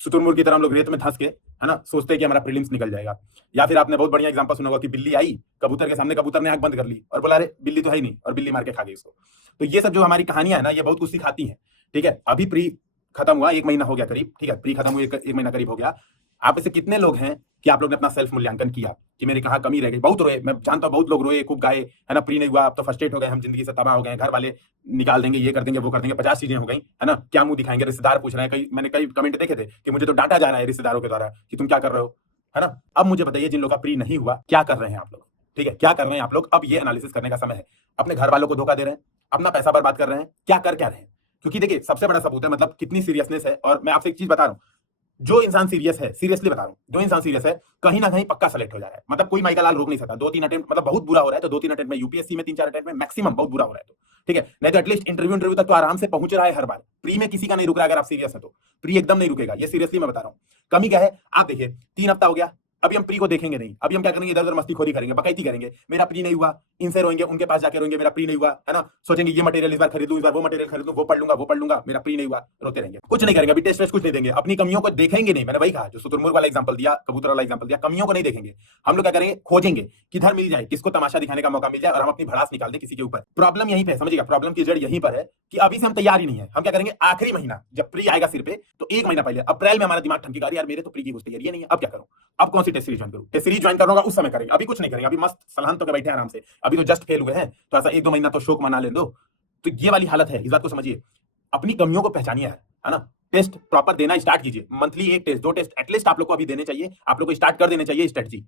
शुतुरमुर्ग की तरह हम लोग रेत में धंस के, है ना, सोचते हैं कि हमारा प्रीलिम्स निकल जाएगा। या फिर आपने बहुत बढ़िया एग्जांपल सुना होगा कि बिल्ली आई कबूतर के सामने, कबूतर ने आंख बंद कर ली और बोला अरे बिल्ली तो है ही नहीं, और बिल्ली मार के खा गई उसको। तो ये सब जो हमारी कहानियां है ना, ये बहुत कुछ सिखाती हैं। ठीक है, अभी प्री खत्म हुआ, 1 महीना हो गया करीब। ठीक है, प्री खत्म हुआ, एक महीना करीब हो गया। आप ऐसे कितने लोग हैं कि आप लोग ने अपना सेल्फ मूल्यांकन किया कि मेरी कहाँ कमी रह गई? बहुत रोए, मैं जानता हूँ, बहुत लोग रोए, खूब गाए, है ना, प्री नहीं हुआ, अब तो फर्स्ट्रेट हो गए, हम जिंदगी से तबाह हो गए, घर वाले निकाल देंगे, ये कर देंगे, वो कर देंगे, 50 चीजें हो गई, है ना, क्या मुंह दिखाएंगे, रिश्तेदार पूछ रहे हैं, कई मैंने कई कमेंट देखे थे कि मुझे तो डांटा जा रहा है रिश्तेदारों के द्वारा कि तुम क्या कर रहे हो, है ना। अब मुझे बताइए, जिन लोगों का प्री नहीं हुआ, क्या कर रहे हैं आप लोग? ठीक है, क्या कर रहे हैं आप लोग? अब ये एनालिसिस करने का समय है। अपने घर वालों को धोखा दे रहे हैं, अपना पैसा बर्बाद कर रहे हैं, क्या रहे हैं? क्योंकि देखिए, सबसे बड़ा सबूत है, मतलब कितनी सीरियसनेस है। और मैं आपसे एक चीज बता रहा हूं, जो इंसान सीरियस है, सीरियसली बता रहा हूं, जो इंसान सीरियस है, कहीं ना कहीं पक्का सेलेक्ट हो जा रहा है। मतलब कोई माइका लाल रोक नहीं सकता। 2-3 अटेम्प्ट, मतलब बहुत बुरा हो रहा है तो 2-3 अटेम्प्ट में, यूपीएससी में 3-4 अटेम्प्ट में मैक्सिमम, बहुत बुरा हो रहा है तो ठीक है, नहीं तो एटलीस्ट इंटरव्यू तक तो आराम से पहुंच रहा है हर बार। प्री में किसी का नहीं रुक रहा है। अगर आप सीरियस है तो प्री एकदम नहीं रुकेगा, ये सीरियसली मैं बता रहा हूं। कमी क्या है? आप देखिए, 3 हफ्ता हो गया, अभी हम प्री को देखेंगे नहीं। अभी हम क्या करेंगे? इधर उधर मस्तीखोरी करेंगे, बकैती करेंगे, मेरा प्री नहीं हुआ, इनसे रोएंगे, उनके पास जाके रोएंगे, मेरा प्री नहीं हुआ, है ना, सोचेंगे ये मटेरियल इस बार खरीदूं, इस बार वो मटेरियल खरीदूं, वो पढ़ लूंगा, मेरा प्री नहीं हुआ, रोते रहेंगे, कुछ नहीं करेंगे। अभी टेस्ट वेस्ट कुछ नहीं देंगे, अपनी कमियों को देखेंगे नहीं। मैंने वही कहा, जो शुतुरमुर्ग वाला एग्जांपल दिया, कबूतर वाला एग्जांपल दिया, कमियों को नहीं देखेंगे। हम लोग क्या करेंगे? खोजेंगे, किधर मिल जाए, किसको तमाशा दिखाने का मौका मिल जाए और हम अपनी भड़ास निकाल दें किसी के ऊपर। प्रॉब्लम यहीं पे है, समझिएगा, प्रॉब्लम की जड़ यहीं पर है कि अभी से हम तैयार ही नहीं है। हम क्या करेंगे? आखिरी महीना जब प्री आएगा सिर पे, तो 1 महीना पहले अप्रैल में हमारा दिमाग ठनकेगा, यार मेरे तो प्री की कुछ तैयारी नहीं है, अब क्या करूं? अब कौन सी टेस्ट सीरीज ज्वाइन करूं? टेस्ट सीरीज ज्वाइन करूंगा उस समय करेंगे, अभी कुछ नहीं करेंगे। अभी मस्त सलहन तो के बैठे आराम से, अभी तो जस्ट फेल हुए हैं, तो ऐसा 1-2 महीना तो शोक मना ले दो। तो ये वाली हालत है, इस बात को समझिए। अपनी कमियों को पहचानिए यार, है ना। टेस्ट प्रॉपर देना स्टार्ट कीजिए, मंथली 1 टेस्ट 2 टेस्ट एटलीस्ट आप लोग को अभी देने चाहिए। आप लोग को स्टार्ट कर देने चाहिए स्ट्रेटजी